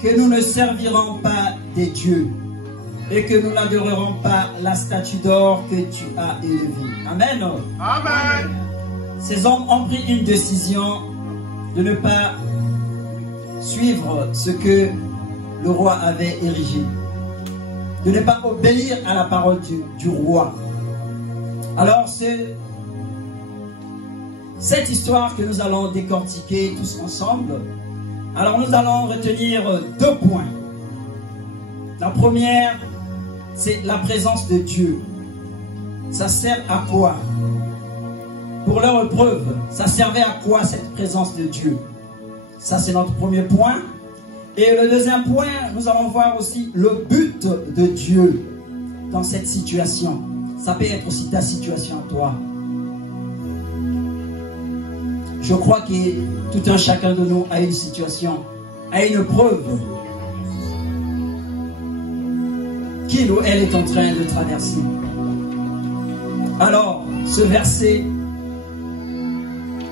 Que nous ne servirons pas des dieux et que nous n'adorerons pas la statue d'or que tu as élevée. Amen. Amen. Ces hommes ont pris une décision de ne pas suivre ce que le roi avait érigé, de ne pas obéir à la parole du roi. Alors cette histoire que nous allons décortiquer tous ensemble. Alors nous allons retenir 2 points. La première, c'est la présence de Dieu. Ça sert à quoi? Pour leur épreuve, ça servait à quoi cette présence de Dieu? Ça c'est notre premier point. Et le deuxième point, nous allons voir aussi le but de Dieu dans cette situation. Ça peut être aussi ta situation à toi. Je crois que tout un chacun de nous a une situation, a une preuve qu'il ou elle est en train de traverser. Alors, ce verset,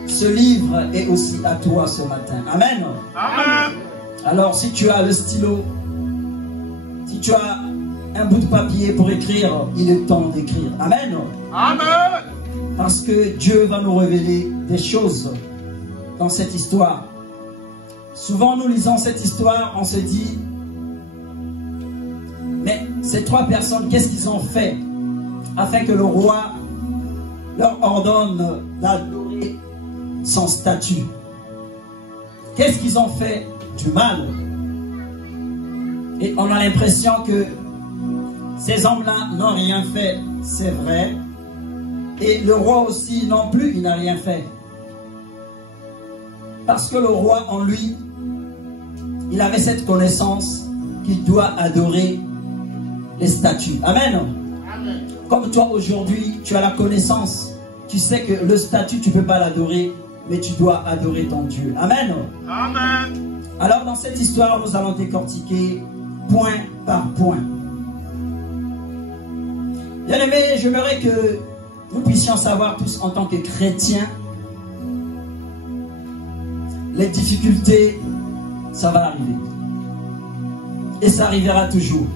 ce livre est aussi à toi ce matin. Amen. Amen. Alors, si tu as le stylo, si tu as un bout de papier pour écrire, il est temps d'écrire. Amen. Amen. Parce que Dieu va nous révéler des choses dans cette histoire. Souvent nous lisons cette histoire, on se dit, mais ces 3 personnes, qu'est-ce qu'ils ont fait afin que le roi leur ordonne d'adorer son statut? Qu'est-ce qu'ils ont fait du mal? Et on a l'impression que ces hommes-là n'ont rien fait, c'est vrai. Et le roi aussi non plus, il n'a rien fait. Parce que le roi en lui, il avait cette connaissance qu'il doit adorer les statues. Amen. Amen. Comme toi aujourd'hui, tu as la connaissance. Tu sais que le statut, tu ne peux pas l'adorer, mais tu dois adorer ton Dieu. Amen. Amen. Alors dans cette histoire, nous allons décortiquer point par point. Bien aimé, j'aimerais que nous puissions savoir tous en tant que chrétiens, les difficultés, ça va arriver. Et ça arrivera toujours.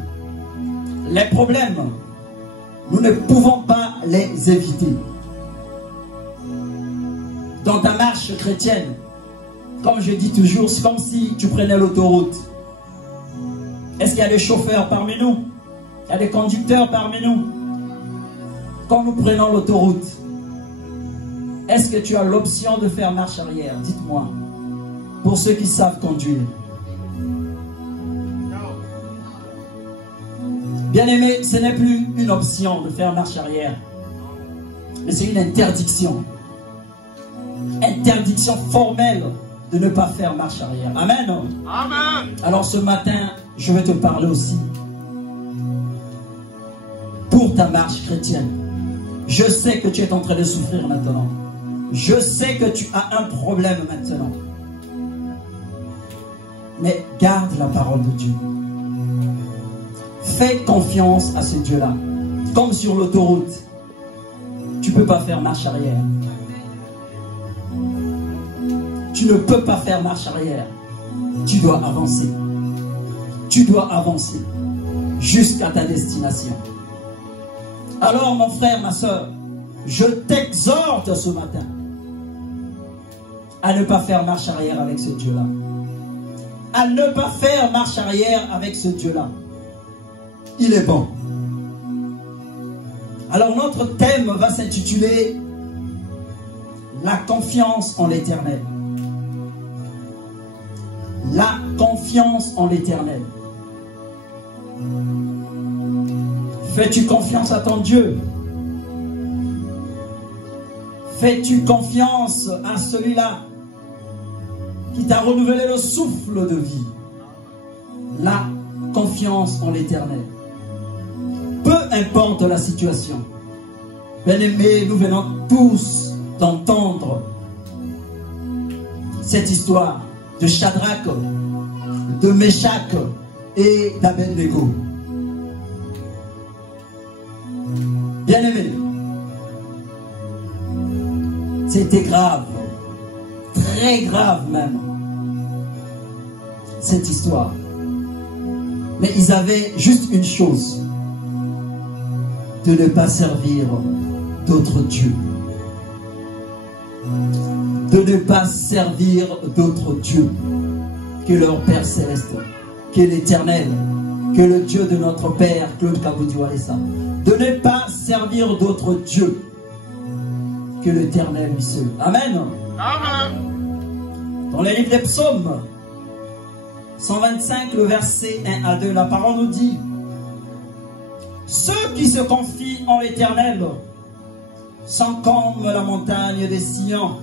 Les problèmes, nous ne pouvons pas les éviter. Dans ta marche chrétienne, comme je dis toujours, c'est comme si tu prenais l'autoroute. Est-ce qu'il y a des chauffeurs parmi nous? Il y a des conducteurs parmi nous? Quand nous prenons l'autoroute, est-ce que tu as l'option de faire marche arrière? Dites-moi. Pour ceux qui savent conduire. Bien-aimé, ce n'est plus une option de faire marche arrière. Mais c'est une interdiction. Interdiction formelle de ne pas faire marche arrière. Amen. Amen. Alors ce matin, je vais te parler aussi pour ta marche chrétienne. Je sais que tu es en train de souffrir maintenant. Je sais que tu as un problème maintenant. Mais garde la parole de Dieu. Fais confiance à ce Dieu-là. Comme sur l'autoroute, tu ne peux pas faire marche arrière. Tu ne peux pas faire marche arrière. Tu dois avancer. Tu dois avancer jusqu'à ta destination. Alors mon frère, ma soeur, je t'exhorte ce matin à ne pas faire marche arrière avec ce Dieu-là. À ne pas faire marche arrière avec ce Dieu-là. Il est bon. Alors notre thème va s'intituler La confiance en l'Éternel. La confiance en l'Éternel. Fais-tu confiance à ton Dieu? Fais-tu confiance à celui-là qui t'a renouvelé le souffle de vie? La confiance en l'Éternel. Peu importe la situation. Bien-aimés, nous venons tous d'entendre cette histoire de Shadrach, de Meshach et d'Abednego. Bien-aimés, c'était grave, très grave même, cette histoire. Mais ils avaient juste une chose, de ne pas servir d'autres dieux. De ne pas servir d'autres dieux que leur Père Céleste, que l'Éternel, que le Dieu de notre Père, Claude Kaboudioualessa. De ne pas servir d'autres dieux que l'Éternel lui seul. Amen. Amen. Dans les livres des psaumes, 125, le verset 1 à 2, la parole nous dit: ceux qui se confient en l'Éternel sont comme la montagne de Sion.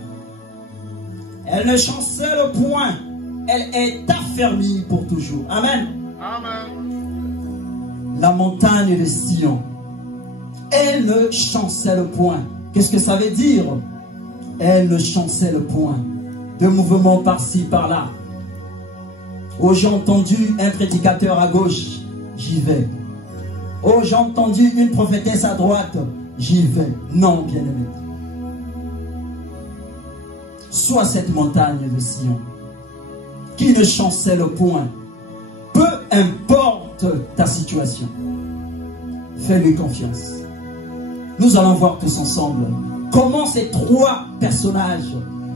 Elle ne chancelle point, elle est affermie pour toujours. Amen. Amen. La montagne de Sion, elle ne chancelle point. Qu'est-ce que ça veut dire? Elle ne chancelle point. De mouvement par-ci, par-là. Oh, j'ai entendu un prédicateur à gauche, j'y vais. Oh, j'ai entendu une prophétesse à droite, j'y vais. Non, bien-aimé. Sois cette montagne de Sion qui ne chancelle point. Peu importe ta situation, fais-lui confiance. Nous allons voir tous ensemble comment ces trois personnages,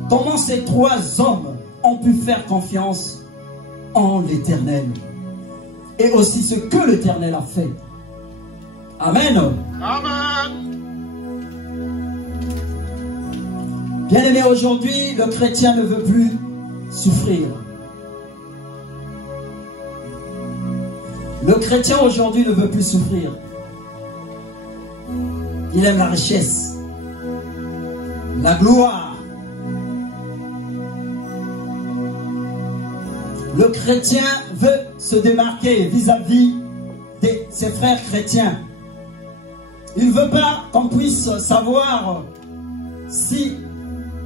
comment ces trois hommes ont pu faire confiance en l'Éternel. Et aussi ce que l'Éternel a fait. Amen. Amen. Bien-aimé, aujourd'hui, le chrétien ne veut plus souffrir. Le chrétien aujourd'hui ne veut plus souffrir. Il aime la richesse, la gloire. Le chrétien veut se démarquer vis-à-vis de ses frères chrétiens. Il ne veut pas qu'on puisse savoir si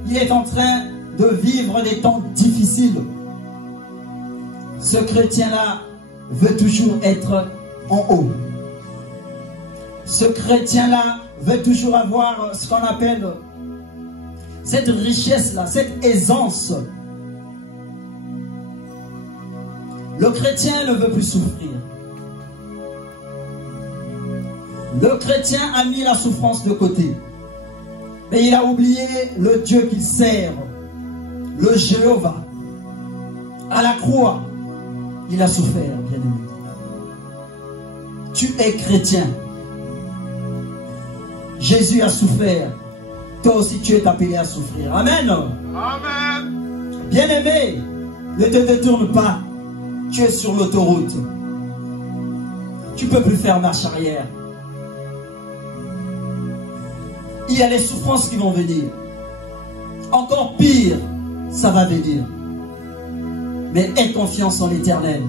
il est en train de vivre des temps difficiles. Ce chrétien-là veut toujours être en haut. Ce chrétien-là veut toujours avoir ce qu'on appelle cette richesse-là, cette aisance. Le chrétien ne veut plus souffrir. Le chrétien a mis la souffrance de côté. Mais il a oublié le Dieu qu'il sert, le Jéhovah. À la croix, il a souffert, bien-aimé. Tu es chrétien. Jésus a souffert. Toi aussi, tu es appelé à souffrir. Amen. Amen. Bien-aimé, ne te détourne pas. Tu es sur l'autoroute. Tu ne peux plus faire marche arrière. Il y a les souffrances qui vont venir. Encore pire, ça va venir. Mais aie confiance en l'Éternel.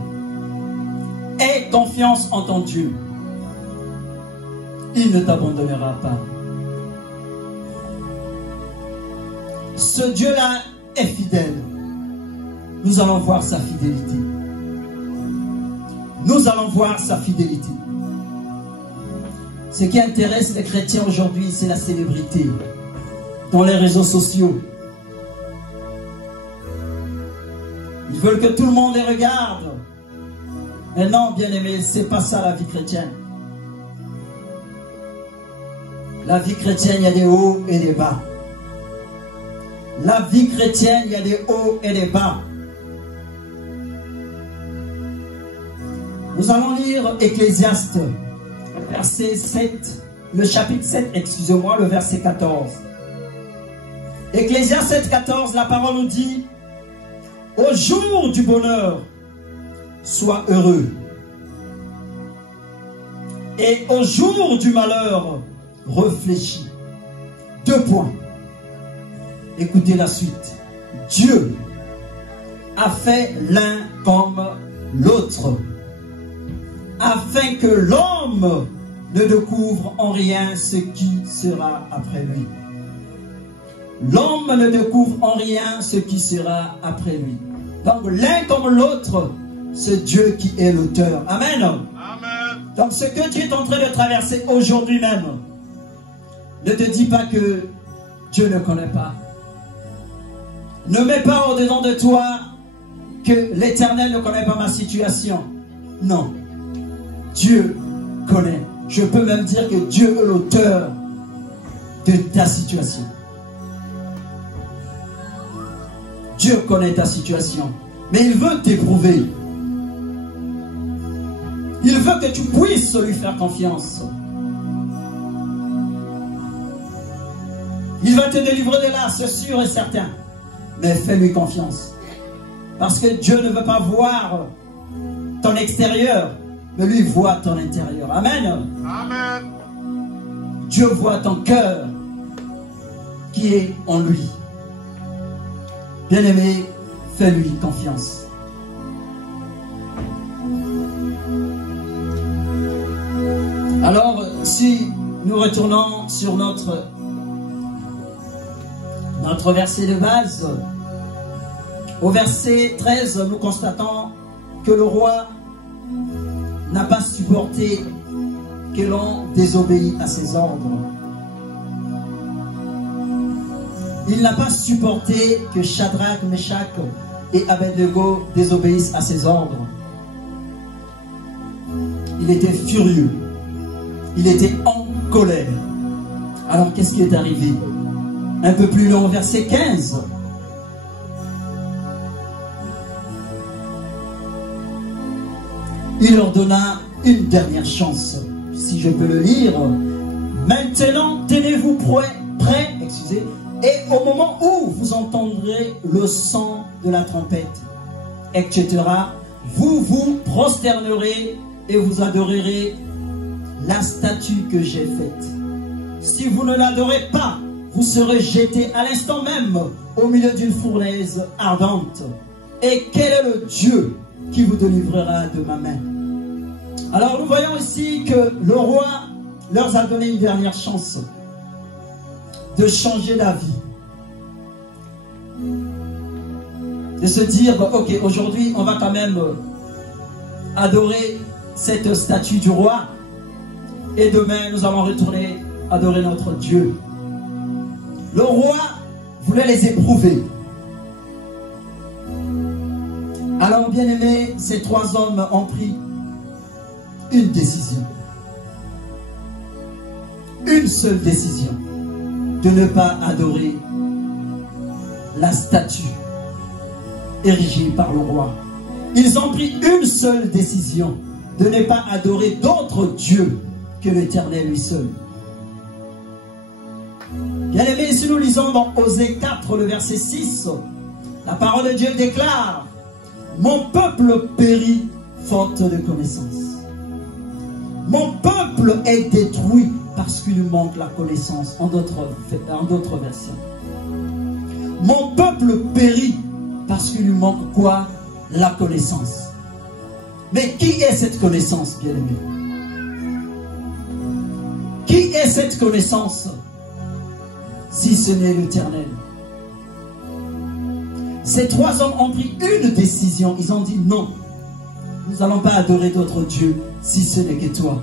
Aie confiance en ton Dieu. Il ne t'abandonnera pas. Ce Dieu-là est fidèle. Nous allons voir sa fidélité. Nous allons voir sa fidélité. Ce qui intéresse les chrétiens aujourd'hui, c'est la célébrité dans les réseaux sociaux. Ils veulent que tout le monde les regarde. Mais non, bien-aimé, c'est pas ça la vie chrétienne. La vie chrétienne, il y a des hauts et des bas. La vie chrétienne, il y a des hauts et des bas. Nous allons lire Ecclésiaste, verset 7, le chapitre 7, excusez-moi, le verset 14. Ecclésiaste 7, 14, la parole nous dit: au jour du bonheur, sois heureux. Et au jour du malheur, réfléchis. 2 points. Écoutez la suite. Dieu a fait l'un comme l'autre. afin que l'homme ne découvre en rien ce qui sera après lui. L'homme ne découvre en rien ce qui sera après lui. Donc l'un comme l'autre, c'est Dieu qui est l'auteur. Amen. Amen. Donc ce que tu es en train de traverser aujourd'hui même, ne te dis pas que Dieu ne connaît pas. Ne mets pas au-dedans de toi que l'Éternel ne connaît pas ma situation. Non. Dieu connaît. Je peux même dire que Dieu est l'auteur de ta situation. Dieu connaît ta situation. Mais il veut t'éprouver. Il veut que tu puisses lui faire confiance. Il va te délivrer de là, c'est sûr et certain. Mais fais-lui confiance. Parce que Dieu ne veut pas voir ton extérieur, mais lui voit ton intérieur. Amen. Amen. Dieu voit ton cœur qui est en lui. Bien-aimé, fais-lui confiance. Alors, si nous retournons sur notre verset de base, au verset 13, nous constatons que le roi n'a pas supporté que l'on désobéit à ses ordres. Il n'a pas supporté que Shadrach, Meshach et Abednego désobéissent à ses ordres. Il était furieux. Il était en colère. Alors qu'est-ce qui est arrivé? Un peu plus loin, verset 15. Il leur donna une dernière chance. Si je peux le lire. Maintenant, tenez-vous prêts, et au moment où vous entendrez le son de la trompette, etc., vous vous prosternerez et vous adorerez la statue que j'ai faite. Si vous ne l'adorez pas, vous serez jetés à l'instant même au milieu d'une fournaise ardente. Et quel est le Dieu qui vous délivrera de ma main? Alors nous voyons ici que le roi leur a donné une dernière chance de changer d'avis. De se dire, ok, aujourd'hui on va quand même adorer cette statue du roi. Et demain nous allons retourner adorer notre Dieu. Le roi voulait les éprouver. Alors bien aimé, ces trois hommes ont pris une décision. Une seule décision. De ne pas adorer la statue érigée par le roi. Ils ont pris une seule décision. De ne pas adorer d'autres dieux que l'Éternel lui seul. Bien aimé, si nous lisons dans Osée 4, le verset 6, la parole de Dieu déclare: mon peuple périt faute de connaissance. Mon peuple est détruit parce qu'il lui manque la connaissance, en d'autres versions. Mon peuple périt parce qu'il lui manque quoi? La connaissance. Mais qui est cette connaissance, bien aimé? Qui est cette connaissance si ce n'est l'Éternel? Ces trois hommes ont pris une décision. Ils ont dit non, nous n'allons pas adorer d'autres dieux si ce n'est que toi.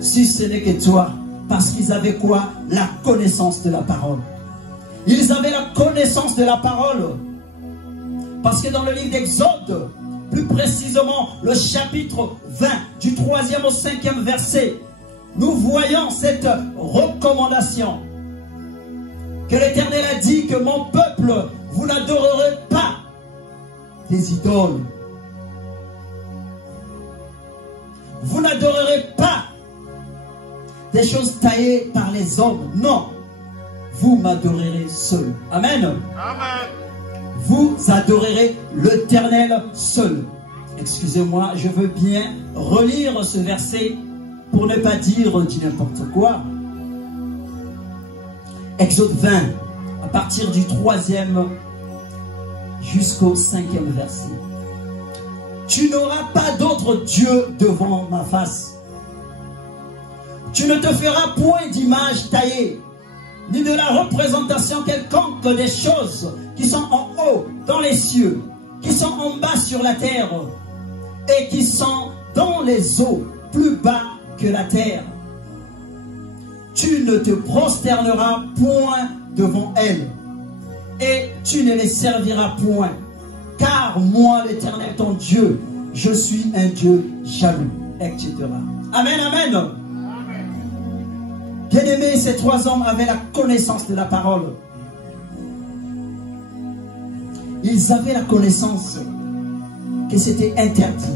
Si ce n'est que toi. Parce qu'ils avaient quoi? La connaissance de la parole. Ils avaient la connaissance de la parole. Parce que dans le livre d'Exode, plus précisément le chapitre 20, du 3e au 5e verset, nous voyons cette recommandation. Que l'Éternel a dit que mon peuple, vous n'adorerez pas des idoles. Vous n'adorerez pas des choses taillées par les hommes. Non. Vous m'adorerez seul. Amen. Amen. Vous adorerez l'Éternel seul. Excusez-moi, je veux bien relire ce verset pour ne pas dire du n'importe quoi. Exode 20, à partir du 3e jusqu'au 5e verset. Tu n'auras pas d'autre Dieu devant ma face. Tu ne te feras point d'image taillée, ni de la représentation quelconque des choses qui sont en haut dans les cieux, qui sont en bas sur la terre, et qui sont dans les eaux plus bas que la terre. Tu ne te prosterneras point devant elles, et tu ne les serviras point. Car moi, l'Éternel, ton Dieu, je suis un Dieu jaloux, etc. Amen, amen. Amen. Bien-aimés, ces trois hommes avaient la connaissance de la parole. Ils avaient la connaissance que c'était interdit.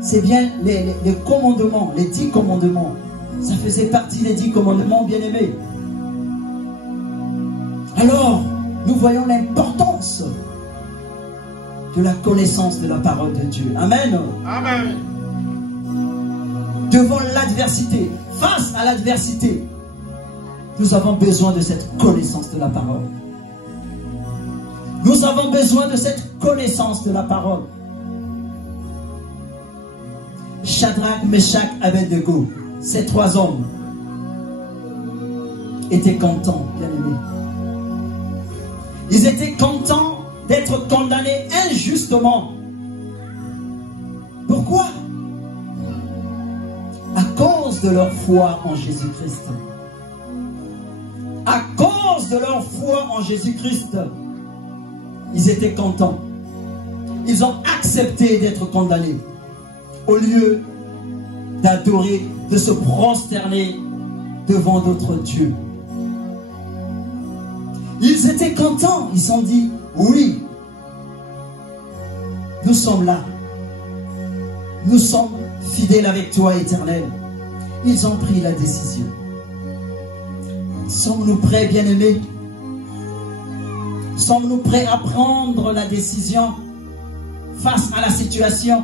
C'est bien les commandements, les 10 commandements. Ça faisait partie des 10 commandements, bien-aimés. Alors, nous voyons l'importance de la connaissance de la parole de Dieu. Amen. Amen. Devant l'adversité, face à l'adversité, nous avons besoin de cette connaissance de la parole. Nous avons besoin de cette connaissance de la parole. Shadrach, Meshach, Abednego, ces trois hommes étaient contents, bien-aimés. Ils étaient contents d'être condamnés injustement. Pourquoi? À cause de leur foi en Jésus-Christ. À cause de leur foi en Jésus-Christ, ils étaient contents. Ils ont accepté d'être condamnés au lieu d'adorer, de se prosterner devant d'autres dieux. Ils étaient contents. Ils se sont dit, oui, nous sommes là. Nous sommes fidèles avec toi, Éternel. Ils ont pris la décision. Sommes-nous prêts, bien-aimés? Sommes-nous prêts à prendre la décision face à la situation?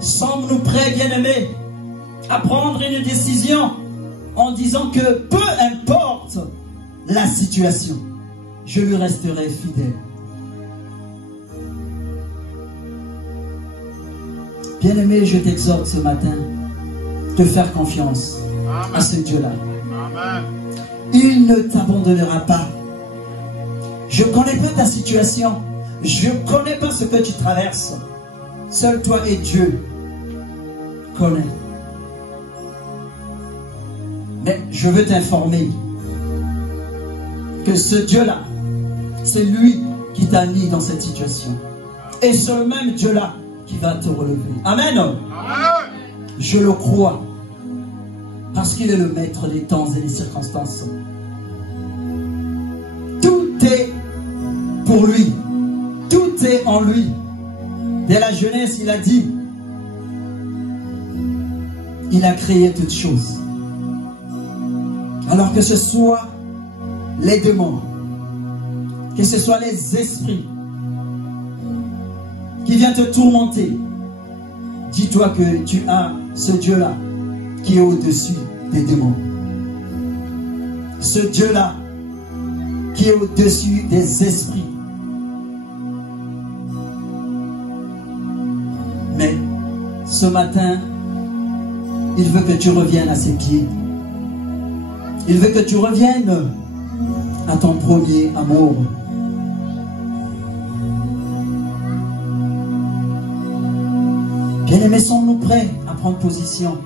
Sommes-nous prêts, bien-aimés, à prendre une décision en disant que peu importe la situation, je lui resterai fidèle? Bien-aimé, je t'exhorte ce matin de faire confiance à ce Dieu-là. Il ne t'abandonnera pas. Je ne connais pas ta situation. Je ne connais pas ce que tu traverses. Seul toi et Dieu connaissent. Mais je veux t'informer que ce Dieu-là, c'est lui qui t'a mis dans cette situation. Et c'est le même Dieu-là qui va te relever. Amen. Amen. Je le crois. Parce qu'il est le maître des temps et des circonstances. Tout est pour lui. Tout est en lui. Dès la jeunesse, il a dit, il a créé toutes choses. Alors que ce soit les démons, que ce soit les esprits qui viennent te tourmenter, dis-toi que tu as ce Dieu-là qui est au-dessus des démons. Ce Dieu-là qui est au-dessus des esprits. Mais ce matin, il veut que tu reviennes à ses pieds. Il veut que tu reviennes à ton premier amour. Bien-aimés, sommes-nous prêts à prendre position?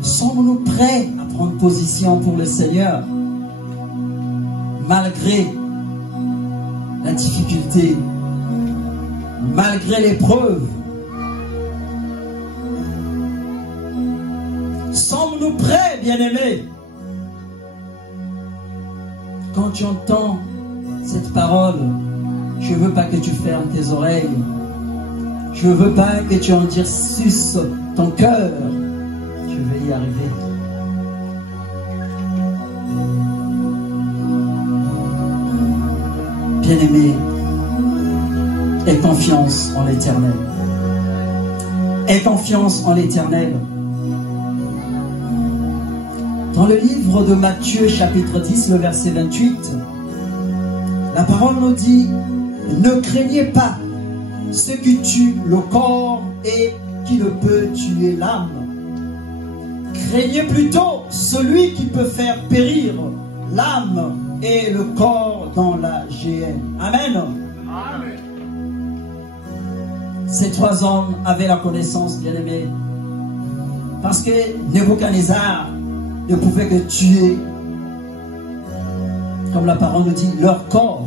Sommes-nous prêts à prendre position pour le Seigneur? Malgré la difficulté, malgré l'épreuve, sommes-nous prêts, bien-aimés? Quand tu entends cette parole, je ne veux pas que tu fermes tes oreilles. Je ne veux pas que tu endurcisses ton cœur. Je vais y arriver. Bien-aimé, aie confiance en l'Éternel. Aie confiance en l'Éternel. Dans le livre de Matthieu, chapitre 10, le verset 28, La parole nous dit, ne craignez pas ce qui tue le corps et qui ne peut tuer l'âme. Craignez plutôt celui qui peut faire périr l'âme et le corps dans la géhenne. Amen. Amen. Ces trois hommes avaient la connaissance, bien-aimés, parce que Nebuchadnezzar ne pouvait que tuer, comme la parole nous dit, leur corps,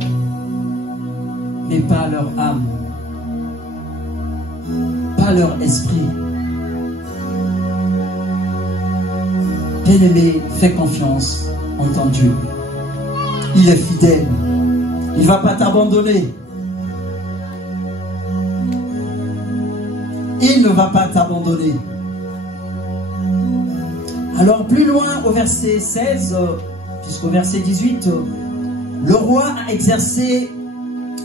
mais pas leur âme, pas leur esprit. Bien-aimé, fais confiance en ton Dieu. Il est fidèle. Il ne va pas t'abandonner. Il ne va pas t'abandonner. Alors plus loin au verset 16 jusqu'au verset 18, le roi a exercé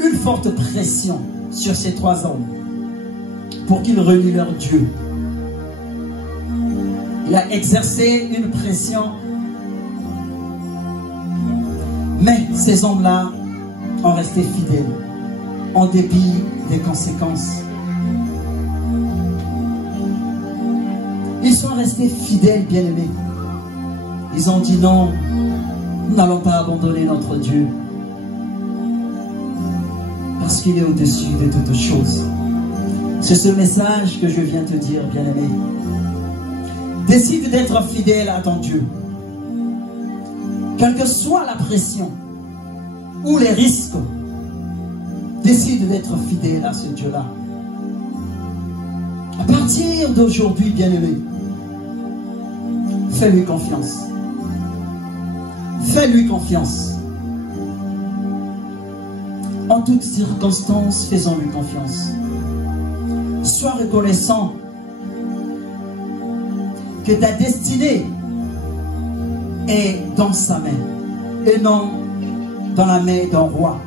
une forte pression sur ces trois hommes pour qu'ils renient leur Dieu. Il a exercé une pression, mais ces hommes-là ont resté fidèles en dépit des conséquences. Ils sont restés fidèles, bien-aimés. Ils ont dit non, nous n'allons pas abandonner notre Dieu. Parce qu'il est au-dessus de toutes choses. C'est ce message que je viens te dire, bien-aimé. Décide d'être fidèle à ton Dieu. Quelle que soit la pression ou les risques, décide d'être fidèle à ce Dieu-là. À partir d'aujourd'hui, bien-aimé, fais-lui confiance. Fais-lui confiance. En toutes circonstances, faisons-lui confiance. Sois reconnaissant que ta destinée est dans sa main et non dans la main d'un roi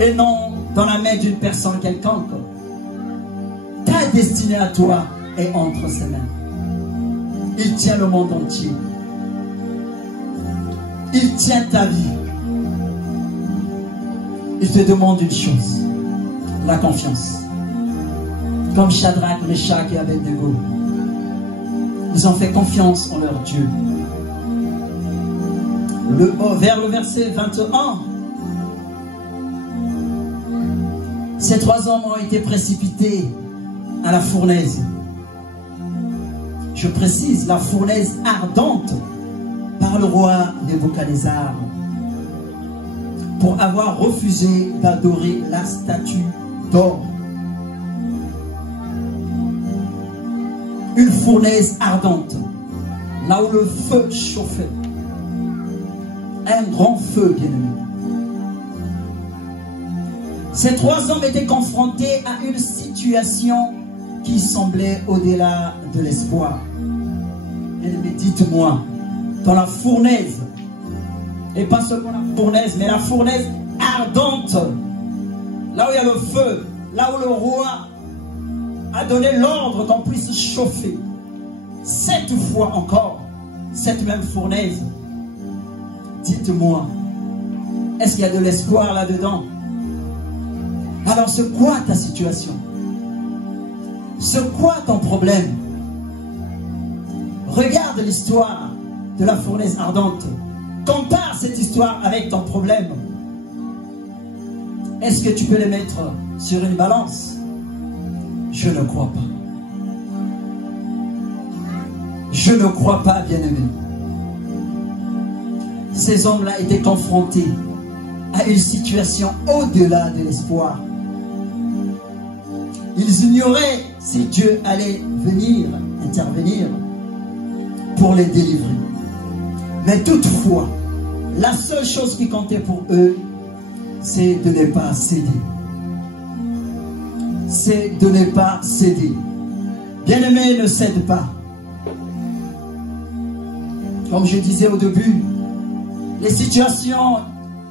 et non dans la main d'une personne quelconque. Ta destinée à toi est entre ses mains. Il tient le monde entier. Il tient ta vie. Il te demande une chose, la confiance. Comme Shadrach, Meshach et Abednego. Ils ont fait confiance en leur Dieu. Vers le verset 21, ces trois hommes ont été précipités à la fournaise. Je précise, la fournaise ardente par le roi Nebuchadnezzar pour avoir refusé d'adorer la statue d'or. Une fournaise ardente, là où le feu chauffait. Un grand feu, bien-aimé. Ces trois hommes étaient confrontés à une situation qui semblait au-delà de l'espoir. Bien-aimé, dites-moi, dans la fournaise, et pas seulement la fournaise, mais la fournaise ardente, là où il y a le feu, là où le roi a donné l'ordre qu'on puisse chauffer, 7 fois encore, cette même fournaise, dites-moi, est-ce qu'il y a de l'espoir là-dedans? Alors c'est quoi ta situation? C'est quoi ton problème? Regarde l'histoire de la fournaise ardente. Compare cette histoire avec ton problème. Est-ce que tu peux les mettre sur une balance? Je ne crois pas. Je ne crois pas, bien-aimé. Ces hommes-là étaient confrontés à une situation au-delà de l'espoir. Ils ignoraient si Dieu allait venir intervenir pour les délivrer. Mais toutefois, la seule chose qui comptait pour eux, c'est de ne pas céder. C'est de ne pas céder. Bien-aimé, ne cède pas. Comme je disais au début, les situations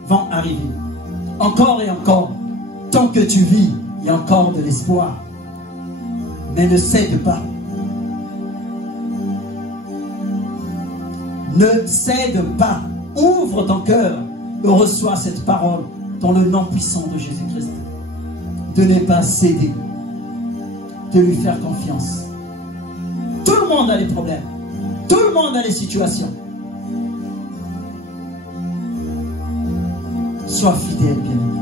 vont arriver. Encore et encore. Tant que tu vis, il y a encore de l'espoir. Mais ne cède pas. Ne cède pas. Ouvre ton cœur et reçois cette parole dans le nom puissant de Jésus-Christ, de ne pas céder, de lui faire confiance. Tout le monde a des problèmes, tout le monde a des situations. Sois fidèle, bien-aimé.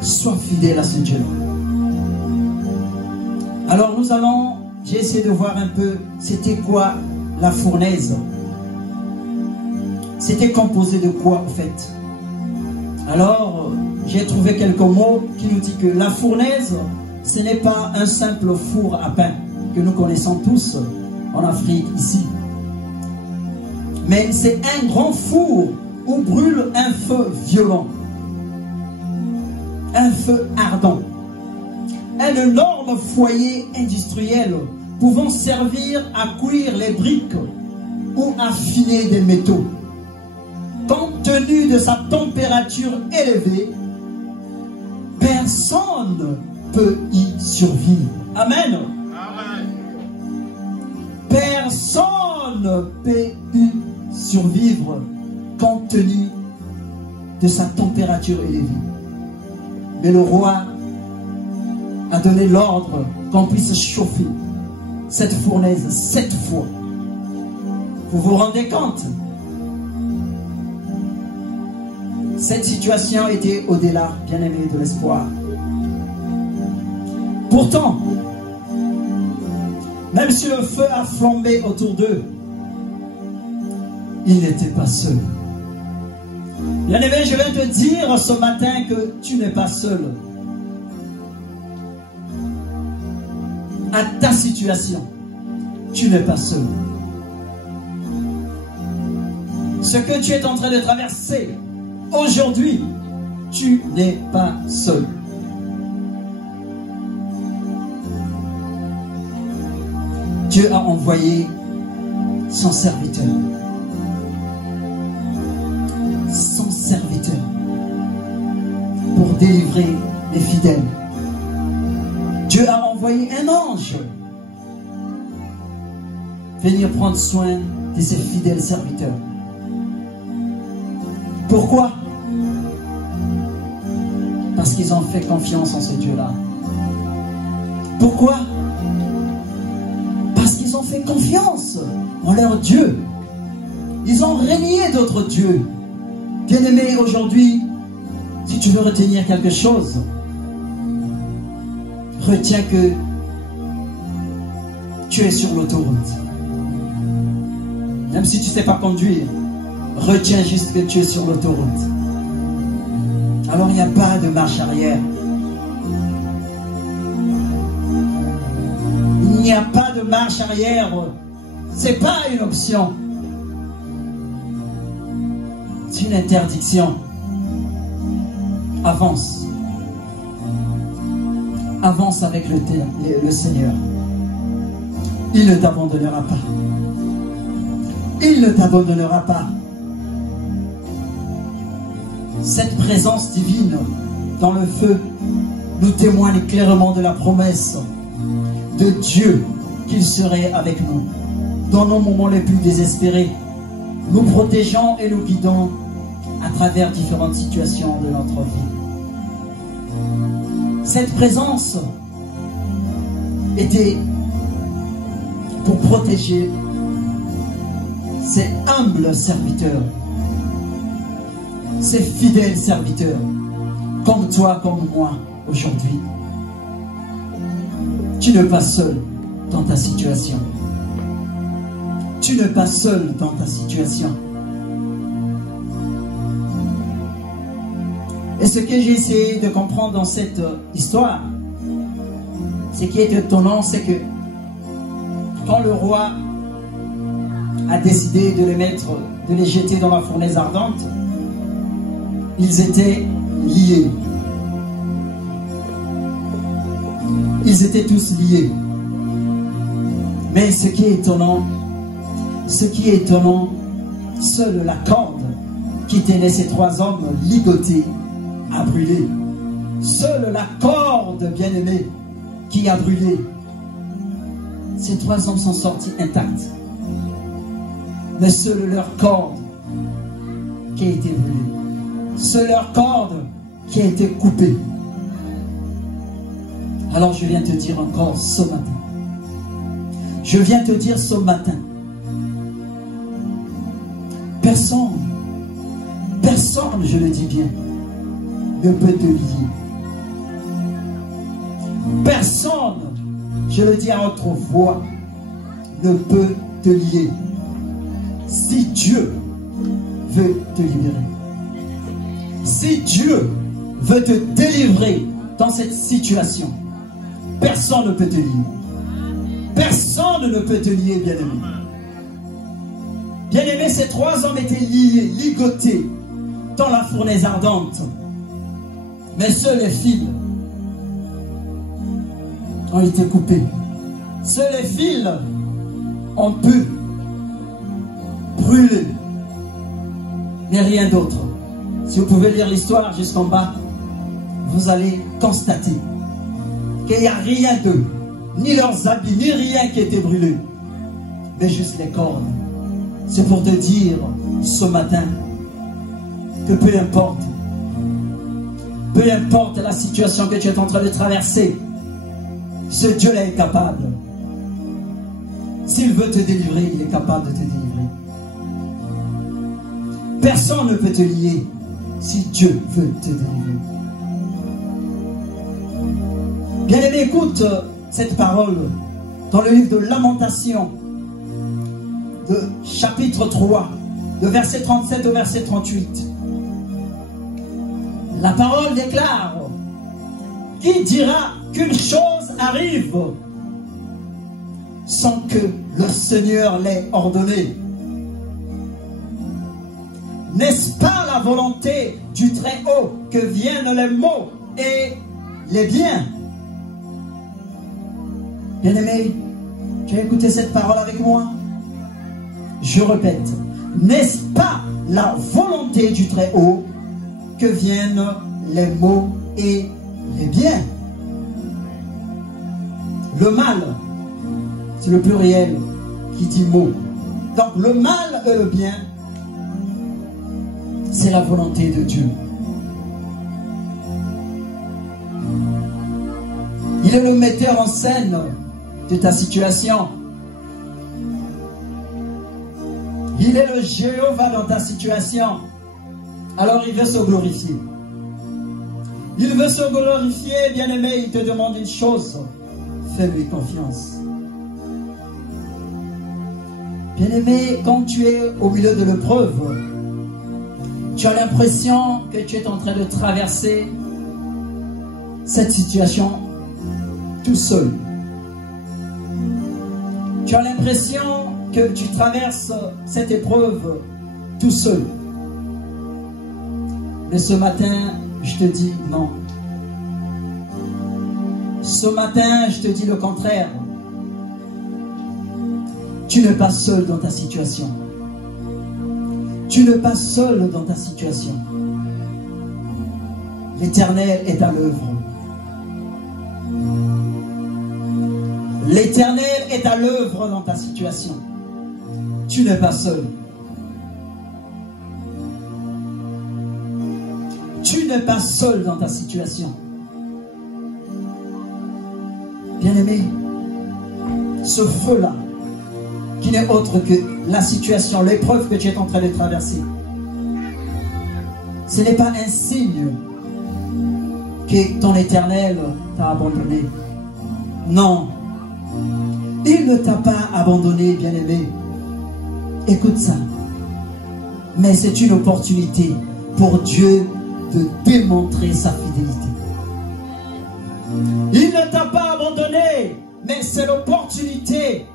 Sois fidèle à ce Dieu. Alors j'ai essayé de voir un peu, c'était quoi la fournaise. C'était composé de quoi, en fait? Alors, j'ai trouvé quelques mots qui nous disent que la fournaise, ce n'est pas un simple four à pain que nous connaissons tous en Afrique, ici. Mais c'est un grand four où brûle un feu violent, un feu ardent, un énorme foyer industriel pouvant servir à cuire les briques ou affiner des métaux. Compte tenu de sa température élevée, personne ne peut y survivre. Amen. Amen. Personne ne peut y survivre compte tenu de sa température élevée. Mais le roi a donné l'ordre qu'on puisse chauffer cette fournaise 7 fois. Vous vous rendez compte? Cette situation était au-delà, bien aimé, de l'espoir. Pourtant, même si le feu a flambé autour d'eux, ils n'étaient pas seuls. Bien aimé, je viens te dire ce matin que tu n'es pas seul. À ta situation, tu n'es pas seul. Ce que tu es en train de traverser aujourd'hui, tu n'es pas seul. Dieu a envoyé son serviteur. Son serviteur pour délivrer les fidèles. Dieu a envoyé un ange venir prendre soin de ses fidèles serviteurs. Pourquoi? Parce qu'ils ont fait confiance en ce Dieu-là. Pourquoi? Parce qu'ils ont fait confiance en leur Dieu. Ils ont renié d'autres dieux. Bien-aimé, aujourd'hui, si tu veux retenir quelque chose, retiens que tu es sur l'autoroute. Même si tu ne sais pas conduire, retiens juste que tu es sur l'autoroute. Alors il n'y a pas de marche arrière. Il n'y a pas de marche arrière. Ce n'est pas une option. C'est une interdiction. Avance. Avance avec le Seigneur. Il ne t'abandonnera pas. Il ne t'abandonnera pas. Cette présence divine dans le feu nous témoigne clairement de la promesse de Dieu qu'il serait avec nous dans nos moments les plus désespérés, nous protégeant et nous guidant à travers différentes situations de notre vie. Cette présence était pour protéger ces humbles serviteurs, ces fidèles serviteurs, comme toi, comme moi, aujourd'hui. Tu n'es pas seul dans ta situation. Tu n'es pas seul dans ta situation. Et ce que j'ai essayé de comprendre dans cette histoire, ce qui est étonnant, c'est que quand le roi a décidé de les jeter dans la fournaise ardente, ils étaient liés. Ils étaient tous liés. Mais ce qui est étonnant, seule la corde qui tenait ces 3 hommes ligotés a brûlé. Seule la corde, bien-aimée, qui a brûlé. Ces 3 hommes sont sortis intacts. Mais seule leur corde qui a été brûlée. C'est leur corde qui a été coupée. Alors je viens te dire encore ce matin. Je viens te dire ce matin. Personne, je le dis bien, ne peut te lier. Personne, je le dis à haute voix, ne peut te lier. Si Dieu veut te libérer, si Dieu veut te délivrer dans cette situation, personne ne peut te lier. Personne ne peut te lier, bien-aimé. Bien-aimé, ces 3 hommes étaient liés, ligotés dans la fournaise ardente. Mais seuls les fils ont été coupés. Seuls les fils ont pu brûler. Mais rien d'autre. Si vous pouvez lire l'histoire jusqu'en bas, vous allez constater qu'il n'y a rien d'eux, ni leurs habits, ni rien qui était brûlé, mais juste les cordes. C'est pour te dire ce matin que peu importe la situation que tu es en train de traverser, ce Dieu-là est capable. S'il veut te délivrer, il est capable de te délivrer. Personne ne peut te lier si Dieu veut te délivrer. Bien-aimé, écoute cette parole dans le livre de Lamentations, de chapitre 3, de verset 37 au verset 38. La parole déclare: qui dira qu'une chose arrive sans que le Seigneur l'ait ordonné? N'est-ce pas la volonté du Très-Haut que viennent les maux et les biens? Bien-aimé, tu as écouté cette parole avec moi? Je répète, n'est-ce pas la volonté du Très-Haut que viennent les maux et les biens? Le mal, c'est le pluriel qui dit maux. Donc le mal et le bien, c'est la volonté de Dieu. Il est le metteur en scène de ta situation. Il est le Jéhovah dans ta situation. Alors il veut se glorifier. Il veut se glorifier, bien-aimé. Il te demande une chose: fais-lui confiance. Bien-aimé, quand tu es au milieu de l'épreuve, tu as l'impression que tu es en train de traverser cette situation tout seul. Tu as l'impression que tu traverses cette épreuve tout seul. Mais ce matin, je te dis non. Ce matin, je te dis le contraire. Tu n'es pas seul dans ta situation. Tu n'es pas seul dans ta situation. L'Éternel est à l'œuvre. L'Éternel est à l'œuvre dans ta situation. Tu n'es pas seul. Tu n'es pas seul dans ta situation. Bien-aimé, ce feu-là, qui n'est autre que la situation, l'épreuve que tu es en train de traverser, ce n'est pas un signe que ton Éternel t'a abandonné. Non. Il ne t'a pas abandonné, bien-aimé. Écoute ça. Mais c'est une opportunité pour Dieu de démontrer sa fidélité. Il ne t'a pas abandonné, mais c'est l'opportunité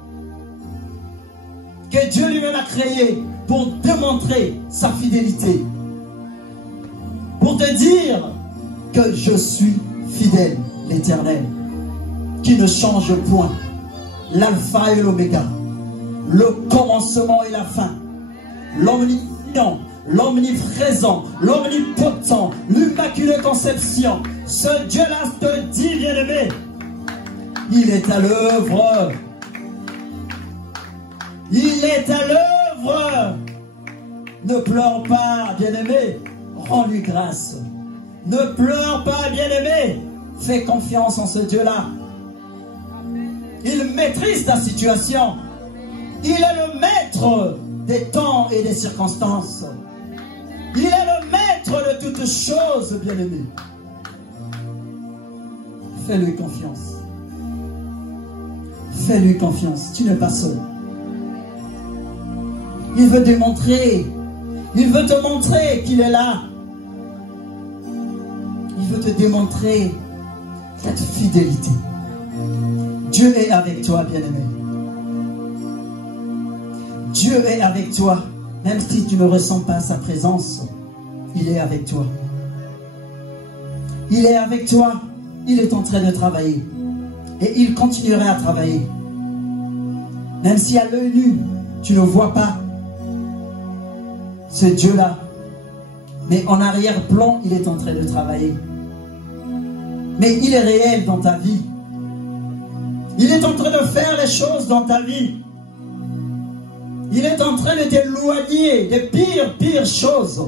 que Dieu lui-même a créée pour démontrer sa fidélité. Pour te dire que je suis fidèle, l'Éternel, qui ne change point, l'alpha et l'oméga, le commencement et la fin, l'omniscient, l'omniprésent, l'omnipotent, l'immaculée conception. Ce Dieu-là te dit, bien-aimé, il est à l'œuvre. Il est à l'œuvre. Ne pleure pas, bien-aimé. rends-lui grâce. Ne pleure pas, bien-aimé. Fais confiance en ce Dieu-là. Il maîtrise ta situation. Il est le maître des temps et des circonstances. Il est le maître de toutes choses, bien-aimé. Fais-lui confiance. Fais-lui confiance. Tu n'es pas seul. Il veut démontrer. Il veut te montrer qu'il est là. Il veut te démontrer cette fidélité. Dieu est avec toi, bien-aimé. Dieu est avec toi. Même si tu ne ressens pas sa présence, il est avec toi. Il est avec toi. Il est en train de travailler. Et il continuera à travailler. Même si à l'œil nu, tu ne vois pas ce Dieu-là. Mais en arrière-plan, il est en train de travailler. Mais il est réel dans ta vie. Il est en train de faire les choses dans ta vie. Il est en train de t'éloigner des pires choses.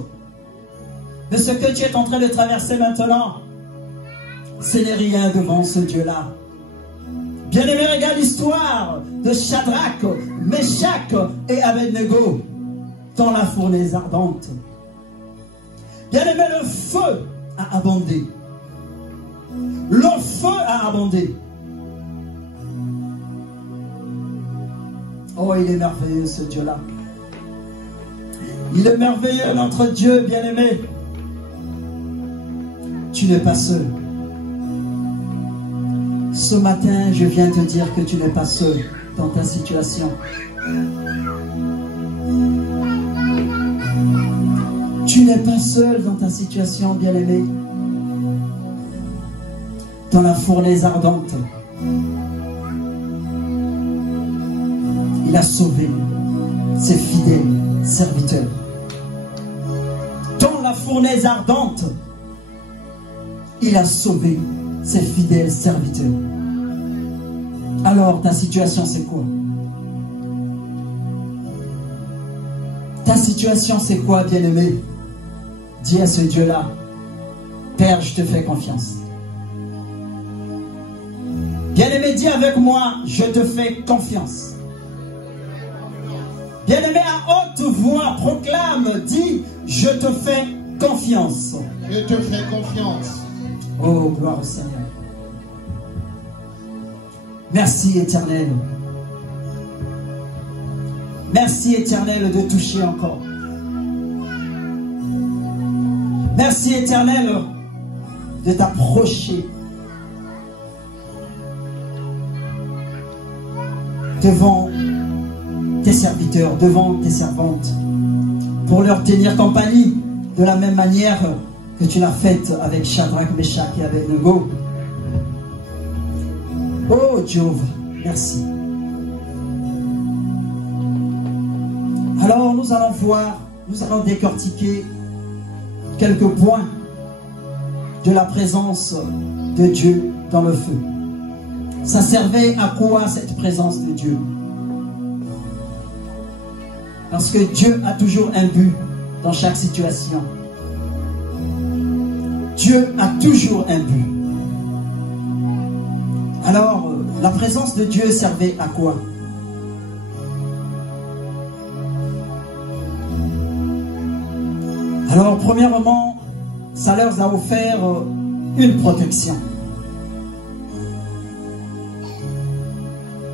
De ce que tu es en train de traverser maintenant. Ce n'est rien devant ce Dieu-là. Bien-aimé, regarde l'histoire de Shadrach, Meshach et Abednego dans la fournaise ardente. Bien-aimé, le feu a abondé. Le feu a abondé. Oh, il est merveilleux ce Dieu-là. Il est merveilleux notre Dieu, bien-aimé. Tu n'es pas seul. Ce matin, je viens te dire que tu n'es pas seul dans ta situation. Tu n'es pas seul dans ta situation, bien-aimé. Dans la fournaise ardente. Il a sauvé ses fidèles serviteurs. Dans la fournaise ardente, il a sauvé ses fidèles serviteurs. Alors, ta situation, c'est quoi? Ta situation, c'est quoi, bien-aimé? Dis à ce Dieu-là, Père, je te fais confiance. Bien-aimé, dis avec moi, je te fais confiance. Bien-aimé, à haute voix, proclame, dis, je te fais confiance. Je te fais confiance. Oh, gloire au Seigneur. Merci, Éternel. Merci, Éternel, de toucher encore. Merci, Éternel, de t'approcher devant tes serviteurs, devant tes servantes, pour leur tenir compagnie de la même manière que tu l'as faite avec Shadrach, Meshach et Abednego. Oh Jéhovah, merci. Alors nous allons voir, nous allons décortiquer quelques points de la présence de Dieu dans le feu. Ça servait à quoi cette présence de Dieu? Parce que Dieu a toujours un but dans chaque situation. Dieu a toujours un but. Alors, la présence de Dieu servait à quoi? Alors, premièrement, ça leur a offert une protection.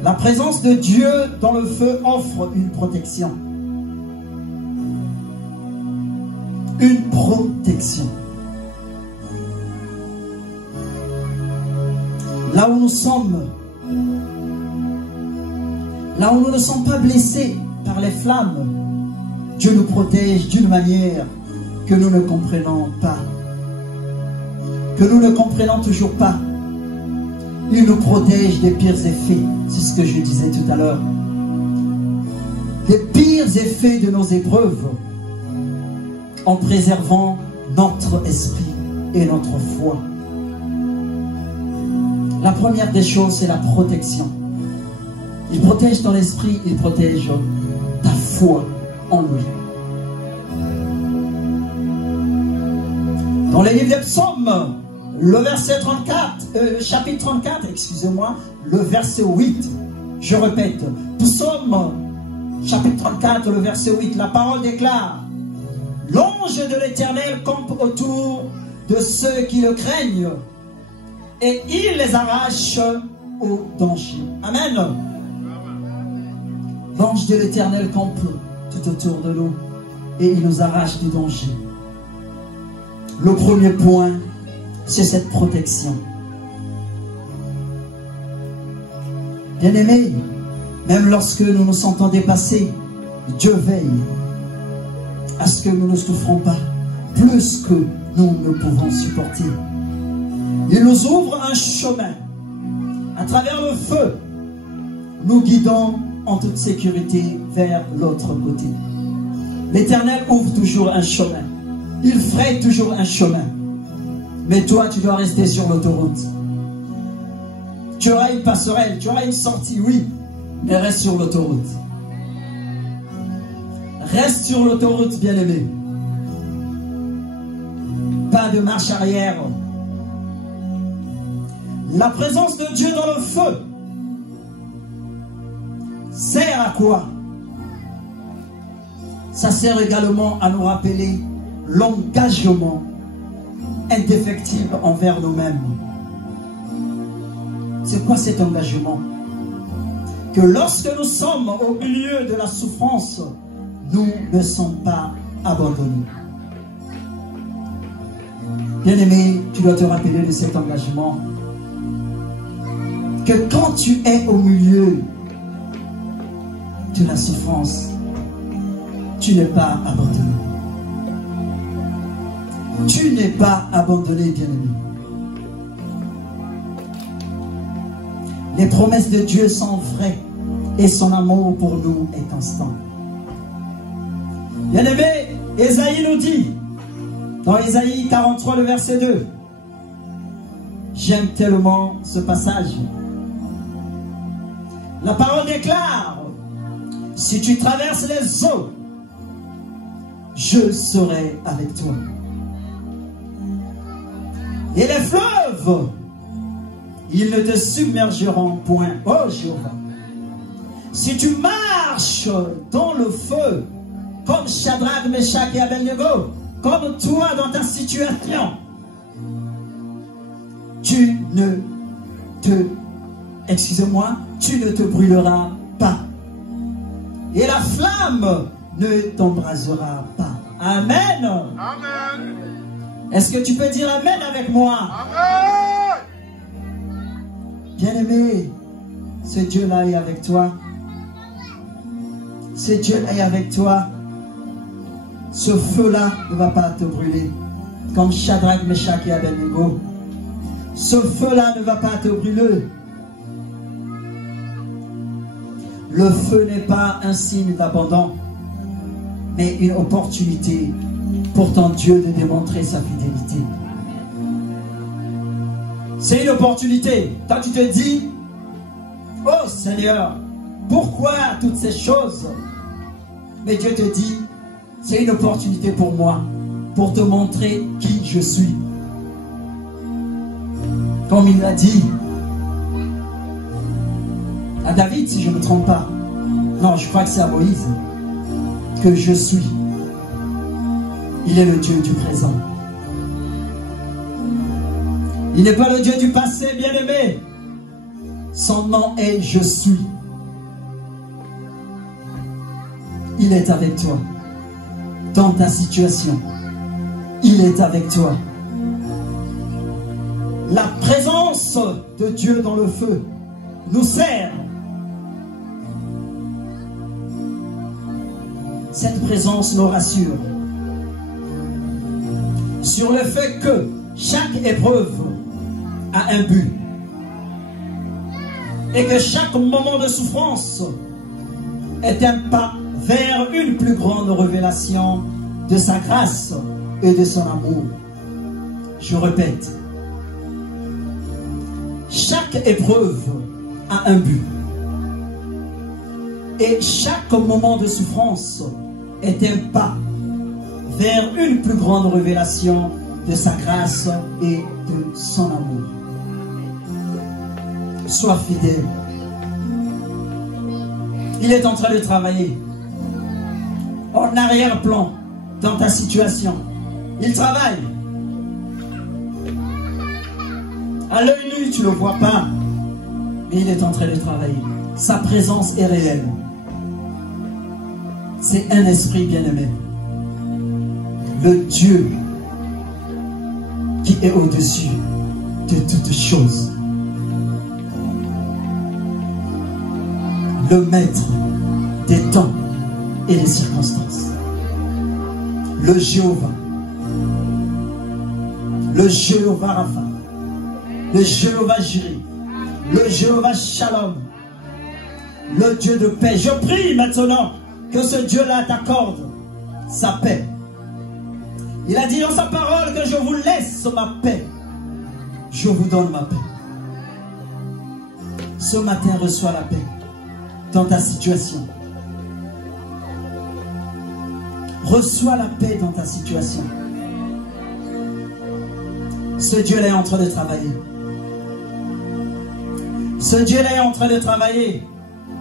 La présence de Dieu dans le feu offre une protection. Une protection. Là où nous sommes, là où nous ne sommes pas blessés par les flammes, Dieu nous protège d'une manière que nous ne comprenons pas, que nous ne comprenons toujours pas. Il nous protège des pires effets, c'est ce que je disais tout à l'heure. Les pires effets de nos épreuves, en préservant notre esprit et notre foi. La première des choses, c'est la protection. Il protège ton esprit, il protège ta foi en lui. Dans les livres des psaumes, le verset 34, chapitre 34, excusez-moi, le verset 8, je répète, psaume, chapitre 34, le verset 8, la parole déclare, l'ange de l'Éternel campe autour de ceux qui le craignent, et il les arrache au danger. Amen. L'ange de l'Éternel campe tout autour de nous, et il nous arrache du danger. Le premier point, c'est cette protection. Bien-aimés, même lorsque nous nous sentons dépassés, Dieu veille à ce que nous ne souffrons pas plus que nous ne pouvons supporter. Il nous ouvre un chemin. À travers le feu, nous guidons en toute sécurité vers l'autre côté. L'Éternel ouvre toujours un chemin. Il fraye toujours un chemin. Mais toi, tu dois rester sur l'autoroute. Tu auras une passerelle, tu auras une sortie, oui. Mais reste sur l'autoroute. Reste sur l'autoroute, bien-aimé. Pas de marche arrière. La présence de Dieu dans le feu sert à quoi? Ça sert également à nous rappeler l'engagement indéfectible envers nous-mêmes. C'est quoi cet engagement? Que lorsque nous sommes au milieu de la souffrance, nous ne sommes pas abandonnés. Bien-aimé, tu dois te rappeler de cet engagement. Que quand tu es au milieu de la souffrance, tu n'es pas abandonné. Tu n'es pas abandonné, bien-aimé. Les promesses de Dieu sont vraies et son amour pour nous est constant. Bien-aimé, Ésaïe nous dit, dans Ésaïe 43, le verset 2, j'aime tellement ce passage. La parole déclare, si tu traverses les eaux, je serai avec toi. Et les fleuves, ils ne te submergeront point. Oh Jéhovah. Si tu marches dans le feu, comme Shadrach, Meshach et Abednego, comme toi dans ta situation, tu ne te brûleras pas. Et la flamme ne t'embrasera pas. Amen. Amen. Est-ce que tu peux dire Amen avec moi? Amen. Bien-aimé, ce Dieu-là est avec toi. Ce Dieu-là est avec toi. Ce feu-là ne va pas te brûler. Comme Shadrach, Meshach et Abednego. Ce feu-là ne va pas te brûler. Le feu n'est pas un signe d'abandon, mais une opportunité pour ton Dieu de démontrer sa fidélité. C'est une opportunité. Quand tu te dis, oh Seigneur, pourquoi toutes ces choses? Mais Dieu te dit, c'est une opportunité pour moi, pour te montrer qui je suis. Comme il l'a dit à David, si je ne me trompe pas. Non, je crois que c'est à Moïse. Que je suis. Il est le Dieu du présent. Il n'est pas le Dieu du passé, bien-aimé. Son nom est Je suis. Il est avec toi. Dans ta situation. Il est avec toi. La présence de Dieu dans le feu nous sert. Cette présence nous rassure sur le fait que chaque épreuve a un but et que chaque moment de souffrance est un pas vers une plus grande révélation de sa grâce et de son amour. Je répète, chaque épreuve a un but et chaque moment de souffrance est un pas vers une plus grande révélation de sa grâce et de son amour. Sois fidèle. Il est en train de travailler en arrière-plan dans ta situation. Il travaille. À l'œil nu, tu ne le vois pas, mais il est en train de travailler. Sa présence est réelle. C'est un esprit bien-aimé. Le Dieu qui est au-dessus de toutes choses. Le maître des temps et des circonstances. Le Jéhovah. Le Jéhovah Rapha. Le Jéhovah Jireh. Le Jéhovah Shalom. Le Dieu de paix. Je prie maintenant que ce Dieu-là t'accorde sa paix. Il a dit dans sa parole que je vous laisse ma paix. Je vous donne ma paix. Ce matin, reçois la paix dans ta situation. Reçois la paix dans ta situation. Ce Dieu-là est en train de travailler. Ce Dieu-là est en train de travailler.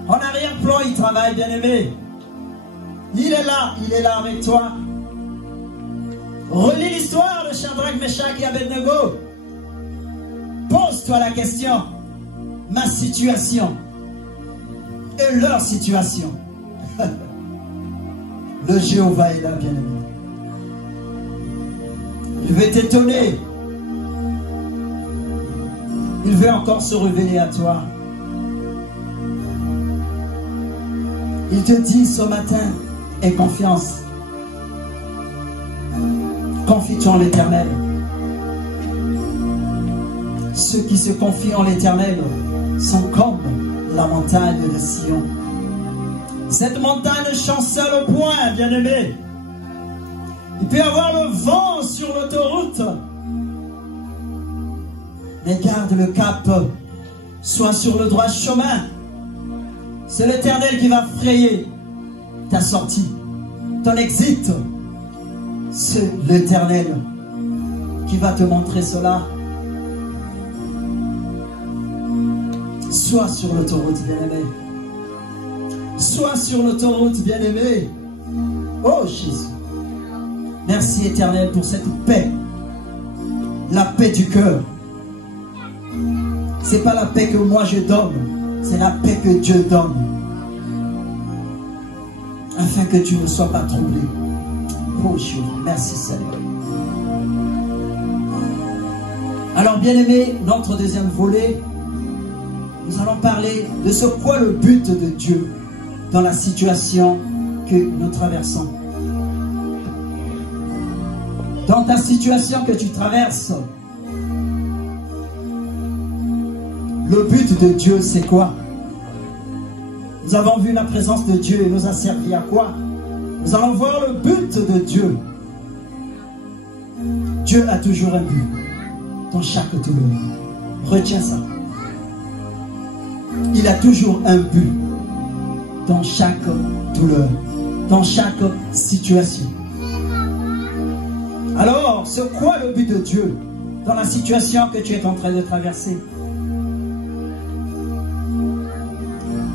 En arrière-plan, il travaille, bien-aimé. Il est là avec toi. Relis l'histoire de Shadrach, Meshach et Abednego. Pose-toi la question. Ma situation et leur situation. Le Jéhovah est là, bien-aimé. Il veut t'étonner. Il veut encore se révéler à toi. Il te dit ce matin, aie confiance. Confie-toi en l'Éternel. Ceux qui se confient en l'Éternel sont comme la montagne de Sion. Cette montagne chancelle au point, bien-aimé. Il peut y avoir le vent sur l'autoroute. Mais garde le cap. Sois sur le droit chemin. C'est l'Éternel qui va frayer ta sortie, ton exit. C'est l'Éternel qui va te montrer cela. Sois sur l'autoroute, bien-aimé. Sois sur l'autoroute, bien-aimé. Oh Jésus. Merci, Éternel, pour cette paix. La paix du cœur. Ce n'est pas la paix que moi je donne. C'est la paix que Dieu donne. Afin que tu ne sois pas troublé. Oh Jésus. Merci, Seigneur. Alors, bien-aimé, notre deuxième volet, nous allons parler de ce qu'est le but de Dieu dans la situation que nous traversons. Dans ta situation que tu traverses, le but de Dieu, c'est quoi? Nous avons vu la présence de Dieu et nous a servi à quoi? Nous allons voir le but de Dieu. Dieu a toujours un but dans chaque douleur. Retiens ça. Il a toujours un but dans chaque douleur, dans chaque situation. Alors, c'est quoi le but de Dieu dans la situation que tu es en train de traverser?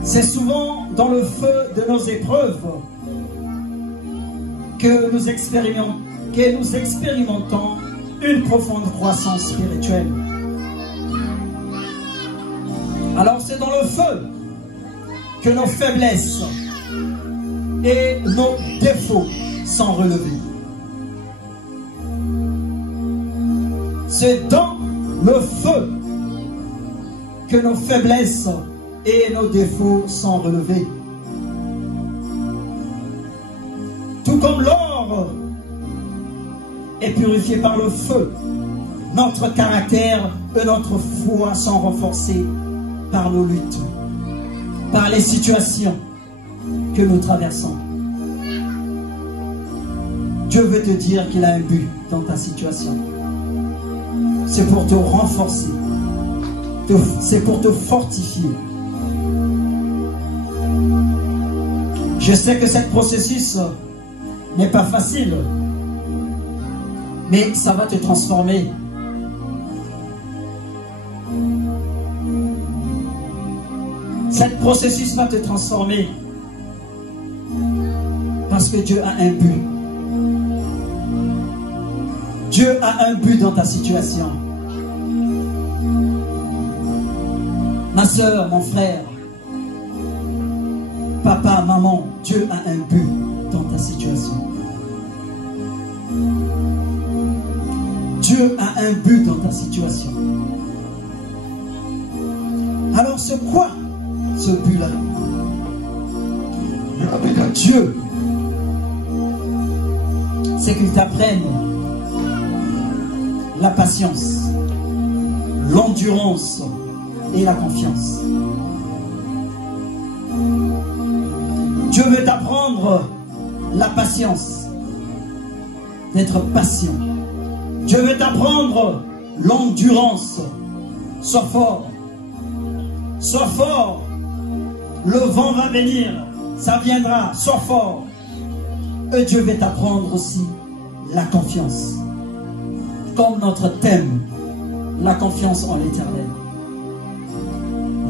C'est souvent dans le feu de nos épreuves que nous expérimentons une profonde croissance spirituelle. Alors c'est dans le feu que nos faiblesses et nos défauts sont relevés. C'est dans le feu que nos faiblesses et nos défauts sont relevés. Tout comme l'or est purifié par le feu, notre caractère et notre foi sont renforcés par nos luttes, par les situations que nous traversons. Dieu veut te dire qu'il a un but dans ta situation. C'est pour te renforcer, c'est pour te fortifier. Je sais que ce processus n'est pas facile. Mais ça va te transformer. Ce processus va te transformer. Parce que Dieu a un but. Dieu a un but dans ta situation. Ma soeur, mon frère, papa, maman, Dieu a un but dans ta situation. Dieu a un but dans ta situation. Alors c'est quoi ce but-là? Le but de Dieu, c'est qu'il t'apprenne la patience, l'endurance et la confiance. Dieu veut t'apprendre la patience, d'être patient. Dieu veut t'apprendre l'endurance. Sois fort. Sois fort. Le vent va venir. Ça viendra. Sois fort. Et Dieu veut t'apprendre aussi la confiance. Comme notre thème, la confiance en l'Éternel.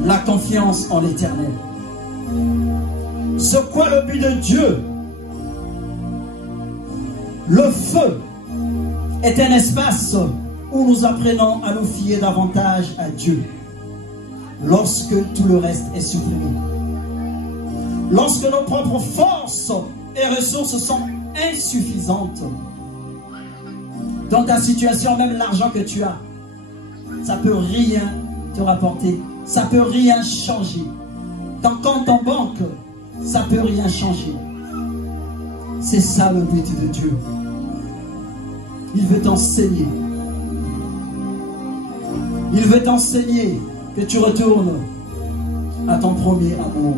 La confiance en l'Éternel. C'est quoi le but de Dieu? Le feu est un espace où nous apprenons à nous fier davantage à Dieu lorsque tout le reste est supprimé. Lorsque nos propres forces et ressources sont insuffisantes. Dans ta situation, même l'argent que tu as, ça ne peut rien te rapporter. Ça ne peut rien changer. Ton compte en banque, ça ne peut rien changer. C'est ça le but de Dieu. Il veut t'enseigner. Il veut t'enseigner que tu retournes à ton premier amour.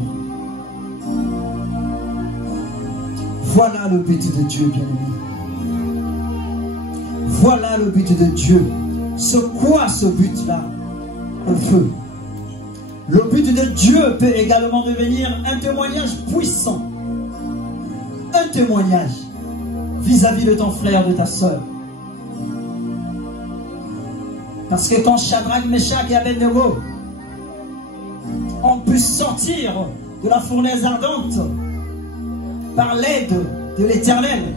Voilà le but de Dieu, bien-aimé. Voilà le but de Dieu. C'est quoi ce but-là? Le feu. Le but de Dieu peut également devenir un témoignage puissant. Un témoignage vis-à-vis de ton frère, de ta soeur. Parce que quand Shadrach, Meshach et Abednego ont pu sortir de la fournaise ardente par l'aide de l'Éternel,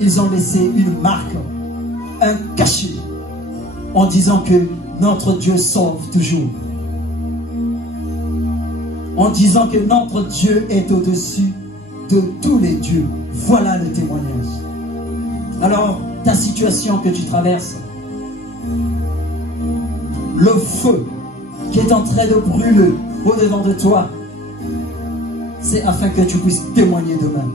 ils ont laissé une marque, un cachet, en disant que notre Dieu sauve toujours. En disant que notre Dieu est au-dessus de tous les dieux. Voilà le témoignage. Alors, ta situation que tu traverses, le feu qui est en train de brûler au-devant de toi, c'est afin que tu puisses témoigner demain.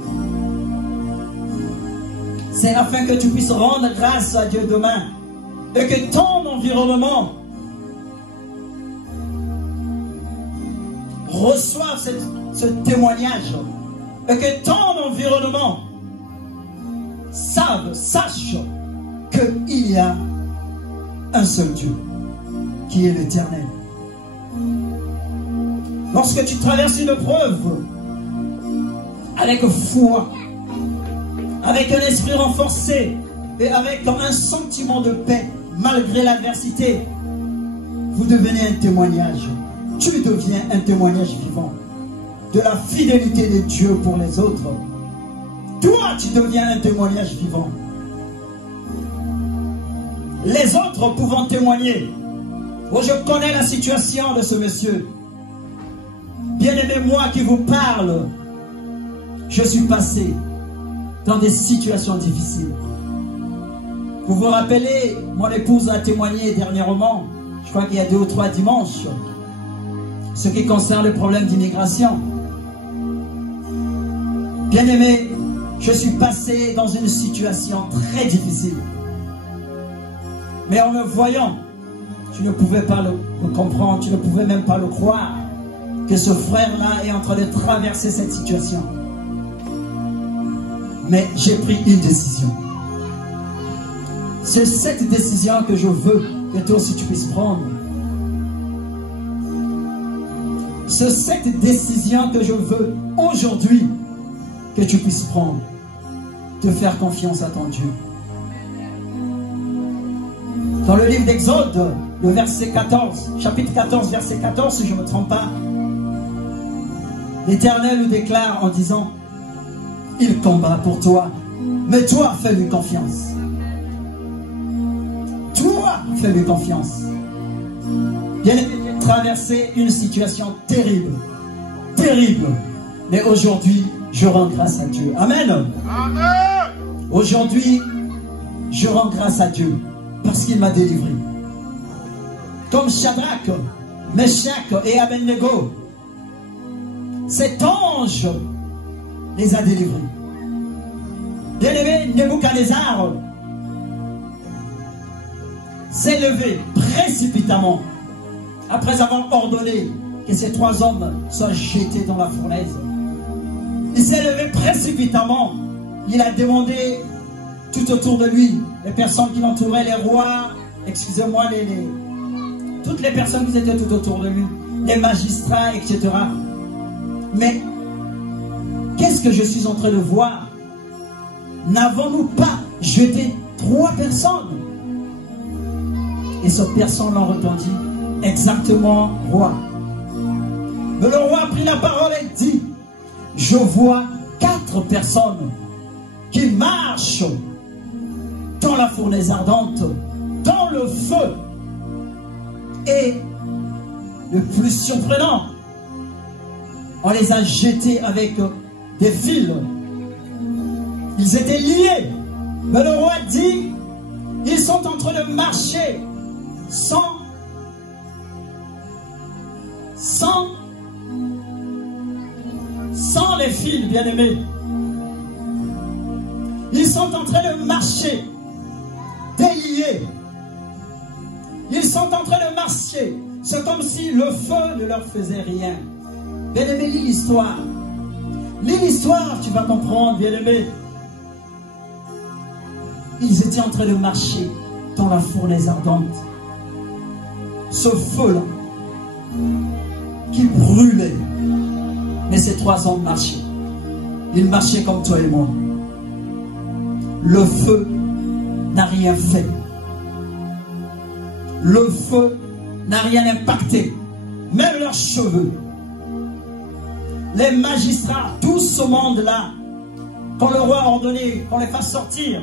C'est afin que tu puisses rendre grâce à Dieu demain. Et que ton environnement reçoive ce témoignage. Et que ton environnement sache qu'il y a un seul Dieu, qui est l'Éternel. Lorsque tu traverses une épreuve avec foi, avec un esprit renforcé et avec un sentiment de paix, malgré l'adversité, vous devenez un témoignage. Tu deviens un témoignage vivant de la fidélité de Dieu pour les autres. Toi, tu deviens un témoignage vivant. Les autres pouvant témoigner. Oh, je connais la situation de ce monsieur. Bien-aimé, moi qui vous parle, je suis passé dans des situations difficiles. Vous vous rappelez, mon épouse a témoigné dernièrement, je crois qu'il y a 2 ou 3 dimanches, ce qui concerne le problème d'immigration. Bien-aimé, je suis passé dans une situation très difficile. Mais en me voyant, tu ne pouvais pas le comprendre, tu ne pouvais même pas le croire, que ce frère-là est en train de traverser cette situation. Mais j'ai pris une décision. C'est cette décision que je veux que toi aussi tu puisses prendre. C'est cette décision que je veux aujourd'hui que tu puisses prendre. de faire confiance à ton Dieu. Dans le livre d'Exode, le verset 14, chapitre 14, verset 14, si je ne me trompe pas, l'Éternel nous déclare en disant, il combat pour toi, mais toi fais-lui confiance. Toi fais-lui confiance. Bien aimé, traverser une situation terrible, terrible, mais aujourd'hui, je rends grâce à Dieu. Amen. Amen. Aujourd'hui, je rends grâce à Dieu parce qu'il m'a délivré. Comme Shadrach, Meshach et Abednego, cet ange les a délivrés. Bien-aimé, Nebuchadnezzar s'est levé précipitamment après avoir ordonné que ces 3 hommes soient jetés dans la fournaise. Il s'est levé précipitamment. Il a demandé tout autour de lui, les personnes qui l'entouraient, les rois, excusez-moi, toutes les personnes qui étaient tout autour de lui, les magistrats, etc. Mais qu'est-ce que je suis en train de voir? N'avons-nous pas jeté 3 personnes? Et cette personne l'ont répondu, exactement, roi. Mais le roi a pris la parole et dit, je vois 4 personnes qui marchent dans la fournaise ardente, dans le feu. Et le plus surprenant, on les a jetés avec des fils. Ils étaient liés. Mais le roi dit, ils sont en train de marcher sans les fils, bien-aimés. Ils sont en train de marcher déliés. Ils sont en train de marcher. C'est comme si le feu ne leur faisait rien. Bien-aimé, lis l'histoire. Lis l'histoire, tu vas comprendre, bien-aimé. Ils étaient en train de marcher dans la fournaise ardente. Ce feu-là, qui brûlait. Mais ces 3 hommes marchaient. Ils marchaient comme toi et moi. Le feu n'a rien fait. Le feu n'a rien impacté. Même leurs cheveux. Les magistrats, tout ce monde-là, quand le roi a ordonné qu'on les fasse sortir,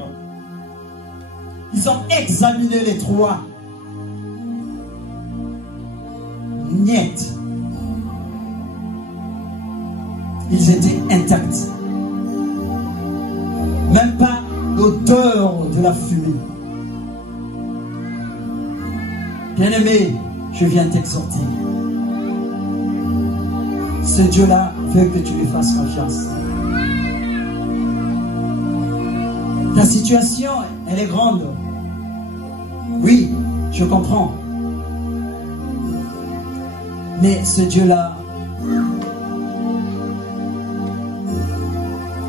ils ont examiné les 3. Niet. Ils étaient intacts. Même pas l'odeur de la fumée. Bien-aimé, je viens t'exhorter. Ce Dieu-là veut que tu lui fasses confiance. Ta situation, elle est grande. Oui, je comprends. Mais ce Dieu-là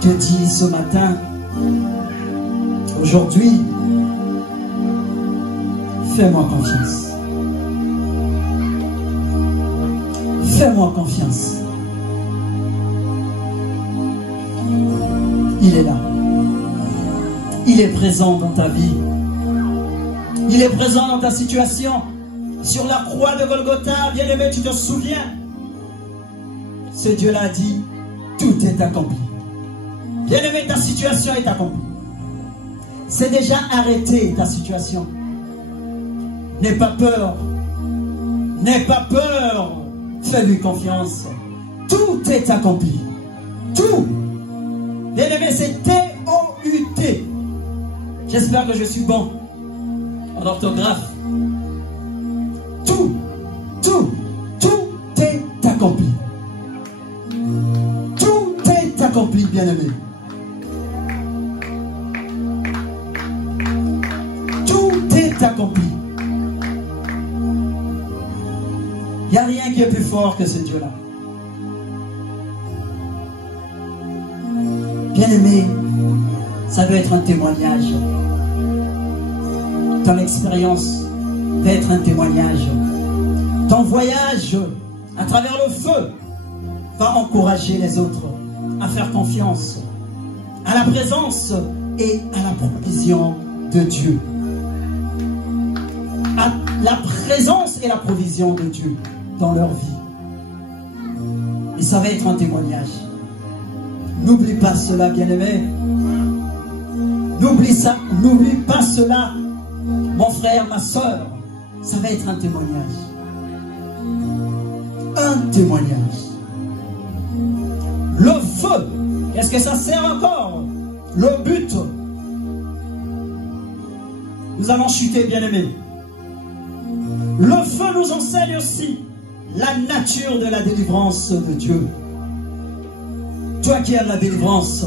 te dit ce matin, aujourd'hui, fais-moi confiance. Fais-moi confiance. Il est là. Il est présent dans ta vie. Il est présent dans ta situation. Sur la croix de Golgotha, bien-aimé, tu te souviens? Ce Dieu-là a dit, tout est accompli. Bien-aimé, ta situation est accomplie. C'est déjà arrêté, ta situation. N'aie pas peur. N'aie pas peur. Fais-lui confiance. Tout est accompli. Tout. Bien-aimé, c'est T-O-U-T. J'espère que je suis bon en orthographe. Tout est accompli. Tout est accompli, bien-aimé. Tout est accompli. Il n'y a rien qui est plus fort que ce Dieu-là. Bien-aimé, ça doit être un témoignage. Ton expérience va être un témoignage. Ton voyage à travers le feu va encourager les autres à faire confiance à la présence et à la provision de Dieu. À la présence et la provision de Dieu dans leur vie. Et ça va être un témoignage. N'oublie pas cela, bien-aimé. N'oublie pas cela, mon frère, ma soeur. Ça va être un témoignage. Un témoignage. Le feu, qu'est-ce que ça sert encore? Le but. Nous allons chuter, bien-aimés. Le feu nous enseigne aussi la nature de la délivrance de Dieu. Toi qui aimes la délivrance,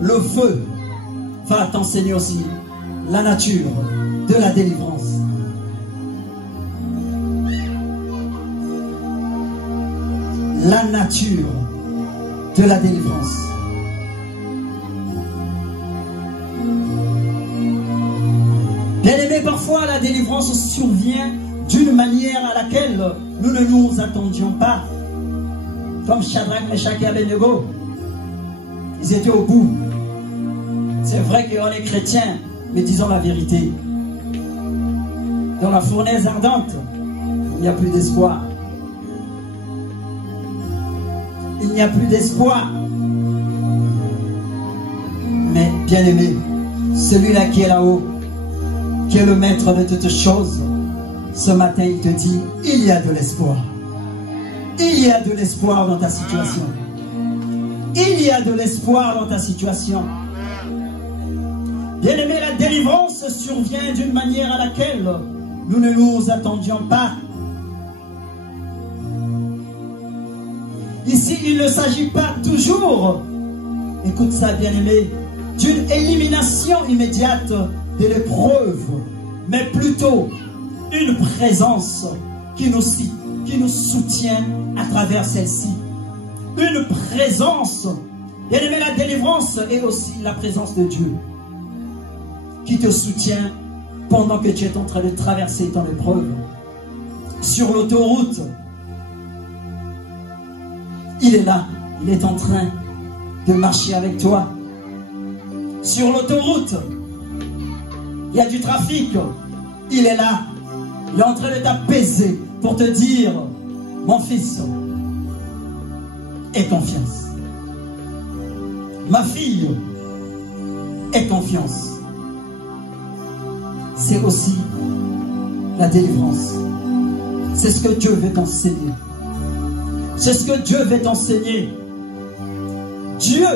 le feu va t'enseigner aussi la nature de la délivrance. La nature de la délivrance. Bien-aimés, parfois la délivrance survient d'une manière à laquelle nous ne nous attendions pas. Comme Shadrach, Meshach et Abednego. Ils étaient au bout. C'est vrai qu'on est chrétiens, mais disons la vérité. Dans la fournaise ardente, il n'y a plus d'espoir. Il n'y a plus d'espoir. Mais bien-aimé, celui-là qui est là-haut, qui est le maître de toutes choses, ce matin il te dit, il y a de l'espoir. Il y a de l'espoir dans ta situation. Il y a de l'espoir dans ta situation. Bien-aimé, la délivrance survient d'une manière à laquelle nous ne nous attendions pas. Ici, il ne s'agit pas toujours, écoute ça, bien-aimé, d'une élimination immédiate de l'épreuve, mais plutôt une présence qui nous soutient à travers celle-ci. Une présence. Bien-aimé, la délivrance est aussi la présence de Dieu qui te soutient pendant que tu es en train de traverser ton épreuve. Sur l'autoroute, il est là, il est en train de marcher avec toi. Sur l'autoroute, il y a du trafic, il est là, il est en train de t'apaiser pour te dire, mon fils, aie confiance. Ma fille, aie confiance. C'est aussi la délivrance. C'est ce que Dieu veut t'enseigner. C'est ce que Dieu veut t'enseigner. Dieu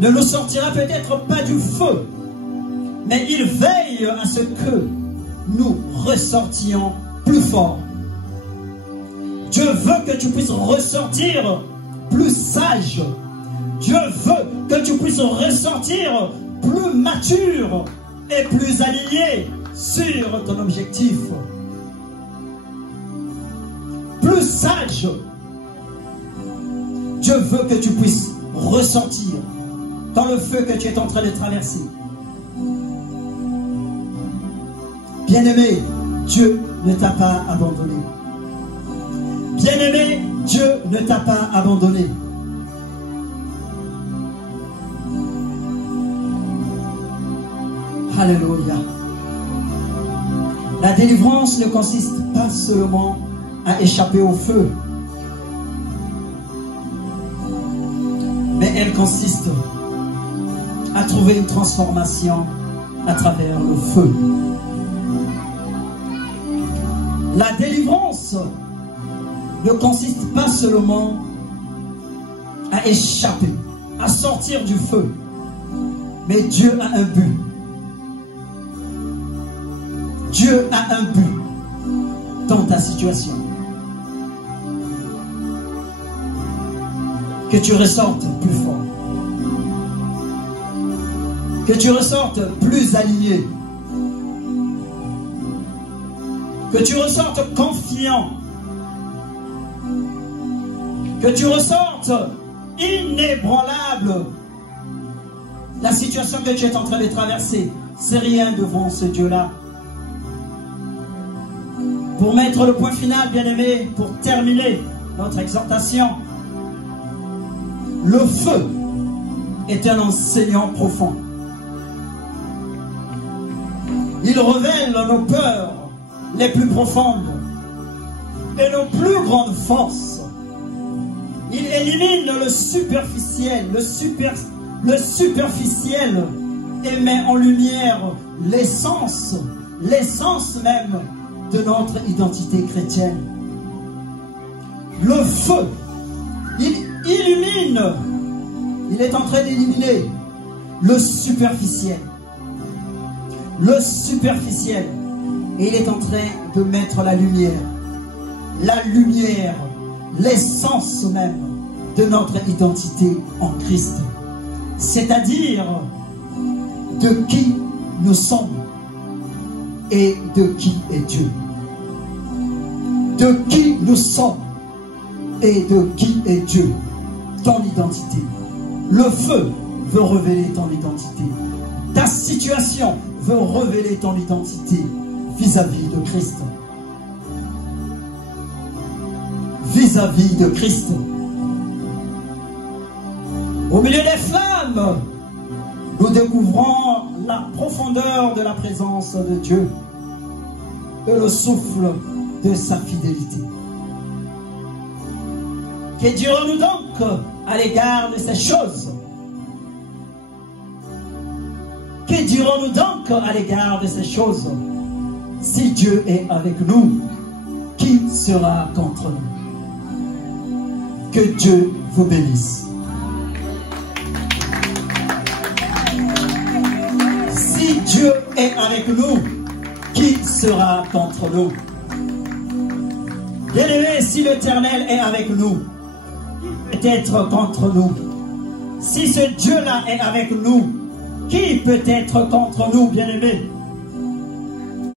ne nous sortira peut-être pas du feu, mais il veille à ce que nous ressortions plus forts. Dieu veut que tu puisses ressortir plus sage. Dieu veut que tu puisses ressortir plus mature et plus aligné sur ton objectif. Plus sage. Dieu veut que tu puisses ressortir dans le feu que tu es en train de traverser. Bien-aimé, Dieu ne t'a pas abandonné. Bien-aimé, Dieu ne t'a pas abandonné. Alléluia. La délivrance ne consiste pas seulement à échapper au feu, mais elle consiste à trouver une transformation à travers le feu. La délivrance ne consiste pas seulement à échapper, à sortir du feu, mais Dieu a un but. Dieu a un but dans ta situation. Que tu ressortes plus fort. Que tu ressortes plus aligné. Que tu ressortes confiant. Que tu ressortes inébranlable. La situation que tu es en train de traverser, c'est rien devant ce Dieu-là. Pour mettre le point final, bien-aimé, pour terminer notre exhortation, le feu est un enseignant profond. Il révèle nos peurs les plus profondes et nos plus grandes forces. Il élimine le superficiel, le superficiel et met en lumière l'essence même de notre identité chrétienne. Le feu, il illumine, il est en train d'éliminer le superficiel. Le superficiel. Et il est en train de mettre la lumière, l'essence même de notre identité en Christ. C'est-à-dire de qui nous sommes et de qui est Dieu. De qui nous sommes et de qui est Dieu. Ton identité. Le feu veut révéler ton identité. Ta situation veut révéler ton identité vis-à-vis de Christ. Vis-à-vis de Christ. Au milieu des flammes, nous découvrons la profondeur de la présence de Dieu et le souffle de sa fidélité. Que dirons-nous donc à l'égard de ces choses? Que dirons-nous donc à l'égard de ces choses? Si Dieu est avec nous, qui sera contre nous? Que Dieu vous bénisse. Si Dieu est avec nous, qui sera contre nous? Bien-aimés, si l'Éternel est avec nous, qui peut être contre nous? Si ce Dieu-là est avec nous, qui peut être contre nous, bien-aimés?